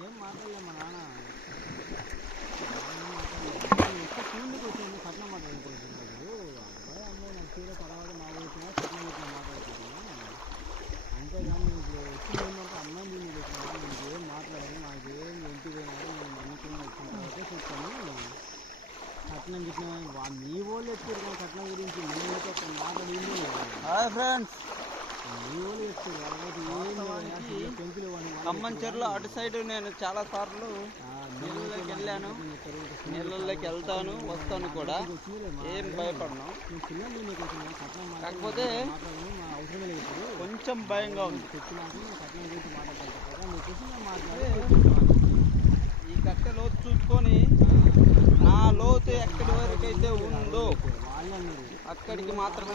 ఏం మాట్లాడలే మా నాన్న. ఎంత ఫీల్డ్కి వచ్చింది కట్నం మాట్లాడుకుంటున్నాడు అబ్బాయి అమ్మాయి నాకు చీర తర్వాత మా వచ్చినా కట్నం ఇట్లా మాట్లాడుకుంటున్నా అంతేగాని ఇప్పుడు వచ్చింది ఏంటంటే అమ్మాయి నేను పెట్టినా నీకు ఏం మాట్లాడాలి నాకు ఏం ఇంటికి పోయినాడు నేను నమ్ముకుని వచ్చిన తర్వాత చూస్తాను కట్నం వా- మీ వాళ్ళు వచ్చారు కానీ కట్నం గురించి నేనైతే ఒక మాట్లాడింది హాయ్ ఫ్రెండ్స్ మీ వాళ్ళు వాళ్ళకి ఏం లేదు. అసలు పెంకులు ఇవ్వండి. వాళ్ళే ఖమ్మం చెరువులో అటు సైడ్ నేను చాలా సార్లు నీళ్ళలోకి వెళ్ళాను. నీళ్ళలోకి వెళ్తాను వస్తాను కూడా ఏం భయపడను కాకపోతే కొంచెం భయంగా ఉంది ఈ కట్టె లోతు చూసుకొని నా లోతు ఎక్కడి వరకు అయితే ఉందో అక్కడికి మాత్రమే.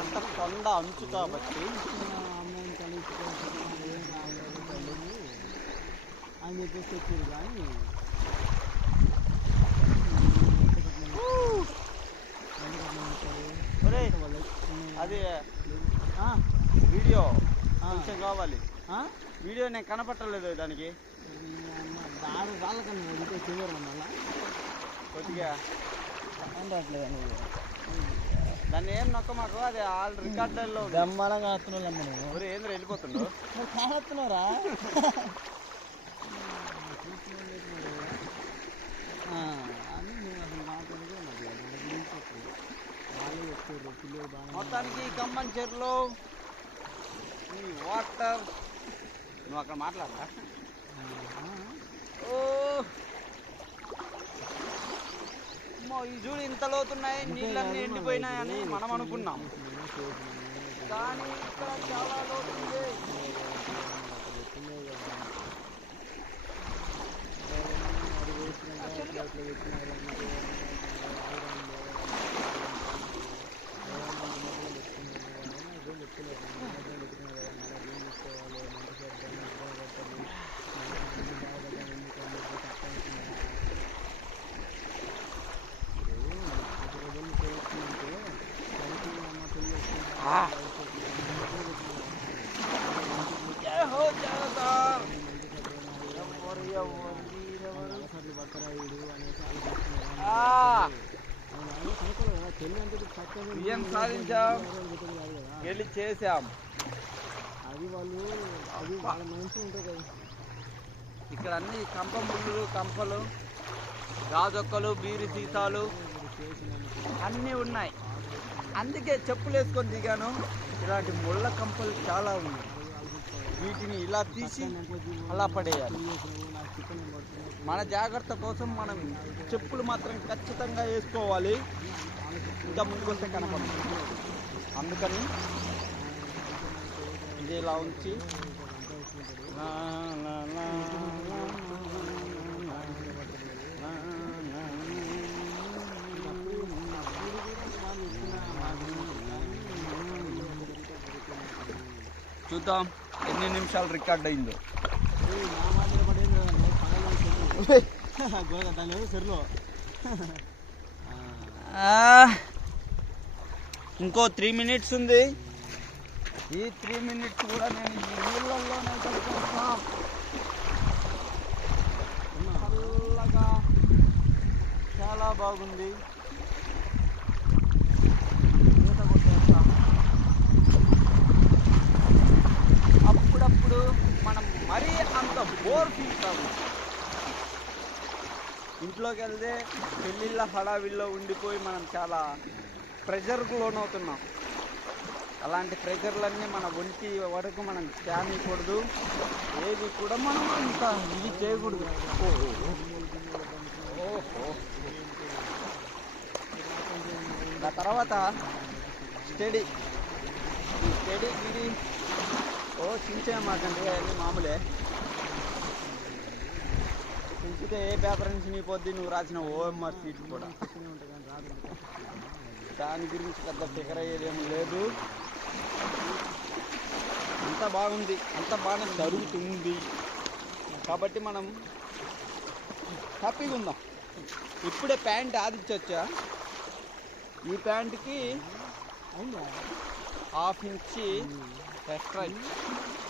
ఎంత కొండ అంచు కాబట్టి చెప్పేసి కానీ అది వీడియో కొంచెం కావాలి. వీడియో నేను కనపట్టలేదు దానికి. దాని వాళ్ళకన్నా అడిగితే చేయరు మళ్ళా కొద్దిగా. అనేది దాన్ని ఏం నొక్క మాకు అది ఆల్ రికార్డుల్లో ఉంది. బ్రహ్మాండంగా వస్తున్నావు మనం ఒరే ఏంద్ర వెళ్ళిపోతుండు నువ్వు కానొస్తున్నావురా అని నేను అసలు మాట్లాడితే నాకు దాని గురించి అసలు వాళ్ళే చెప్తారు ఈ ఖమ్మం చెరువులో ఈ వాటర్. నువ్వు అక్కడ మాట్లాడరా? ఓ. ఈ చూడు ఇంత లోతున్నాయి నీళ్ళన్నీ ఎండిపోయినాయని మనం అనుకున్నాం. కానీ ఇక్కడ చాలా లోతుంది ఏం సాధించాం? వెళ్ళి చేసాం అది వాళ్ళు అది వాళ్ళ మనసు ఉంటుంది కదా. ఇక్కడ అన్ని కంప ముళ్ళు కంపలు గాజొక్కలు బీరి సీసాలు అన్నీ ఉన్నాయి. అందుకే చెప్పులు వేసుకొని దిగాను. ఇలాంటి ముళ్ళ కంపలు చాలా ఉన్నాయి. వీటిని ఇలా తీసి అలా పడేయాలి మన జాగ్రత్త కోసం మనం చెప్పులు మాత్రం ఖచ్చితంగా వేసుకోవాలి ఇంకా ముందుకు వస్తే కనపడదు అందుకని ఇది ఇలా ఉంచి చూద్దాం ఎన్ని నిమిషాలు రికార్డ్ అయిందో. ఇంకో త్రీ మినిట్స్ ఉంది. ఈ త్రీ మినిట్స్ కూడా నేను ఈ నీళ్ళల్లోనే చల్లగా చాలా బాగుంది ఈత కొట్టేస్తా. అప్పుడప్పుడు మనం మరీ అంత బోర్ ఫీల్ కాదు ఇంట్లోకి వెళ్తే పెళ్ళిళ్ళ హడావిల్లో ఉండిపోయి మనం చాలా ప్రెషర్కు లోనవుతున్నాం. అలాంటి ప్రెషర్లన్నీ మన ఒంటి వరకు మనం తేనీయకూడదు ఏది కూడా మనం అంత ఇది చేయకూడదు. ఓహో. ఆ తర్వాత స్టడీ. ఈ స్టడీ గిడి ఓ చించే మాకండి అవన్నీ మామూలే. చించితే ఏ పేపర్ నుంచి నీ పొద్దు నువ్వు రాసిన ఓఎంఆర్ సీట్ కూడా. దాని గురించి పెద్ద ఫికర్ అయ్యేదేమీ లేదు. అంత బాగుంది. అంత బాగా జరుగుతుంది. కాబట్టి మనం హ్యాపీగా ఉందాం. ఇప్పుడే ప్యాంట్ ఆదిచ్చొచ్చా ఈ ప్యాంట్కి హాఫ్ ఇంచి ఎక్స్ట్రా